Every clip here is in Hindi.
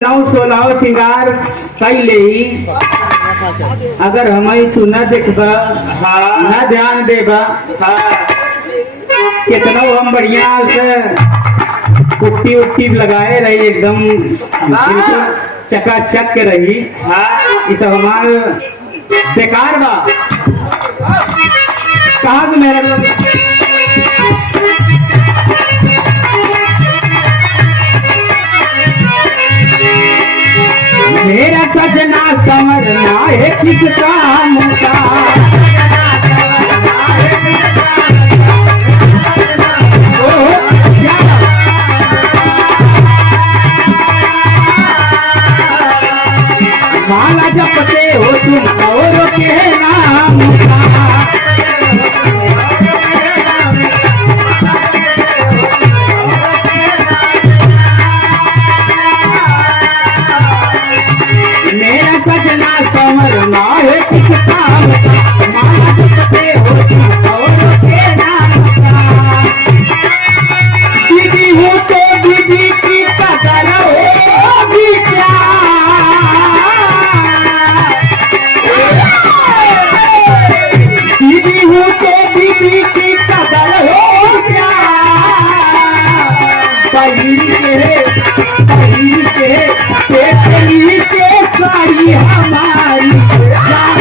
सोलह सिंगार कैले अगर हम न देखबा न ध्यान देबा कितना हम बढ़िया से पुट्टी उट्टी लगाए रही एकदम बिल्कुल चकाचक के रही ये सब हमार बेकार बा कहा मेरा मेरा सजना समरना है किस काम का माला जपते हो तुम और के नाम का मेरा सजना समरना है किस काम का माला जपते हो तुम और के नाम का दीदी हो तो दीदी की कदर होगी क्या दीदी हो तो दीदी की कदर हो क्या पहली के सारी हमारी जान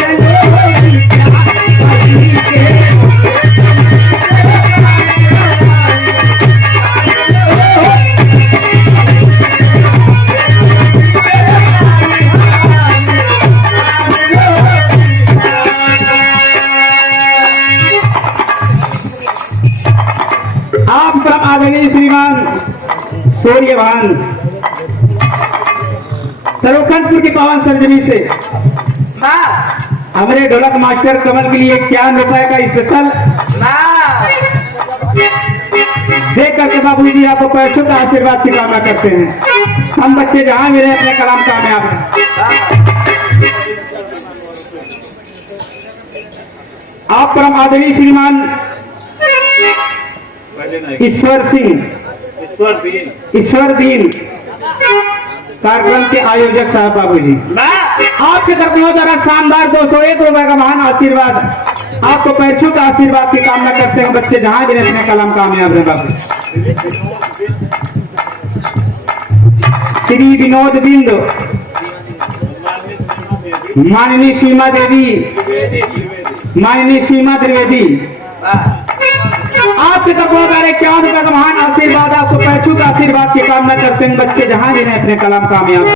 होगी क्या आप सब आदरणीय श्रीमान सूर्यभान सरोखनपुर की पावन सरजमी से हमारे ढोलक मास्टर कमल के लिए 51 रुपए का स्पेशल देख करके बाबू जी आपको पैसों का आशीर्वाद की कामना करते हैं। हम बच्चे जहां मिले अपने कलाम कामयाब हैं। आप परम आदरणीय श्रीमान ईश्वर दीन कार्यक्रम के आयोजक साहब बाबू जी आपके तरफ बहुत ज्यादा शानदार 201 रुपए का महान आशीर्वाद आपको पैसों का आशीर्वाद की कामना करते हैं। बच्चे जहां भी अपने कलम कामयाब है बाबू। श्री विनोद बिंदु माननीय सीमा द्विवेदी आपके तरफ बहुत सारे 51 रुपए का महान आशीर्वाद आपको पैसों का आशीर्वाद की कामना करते हैं। बच्चे जहां भी अपने कलम कामयाब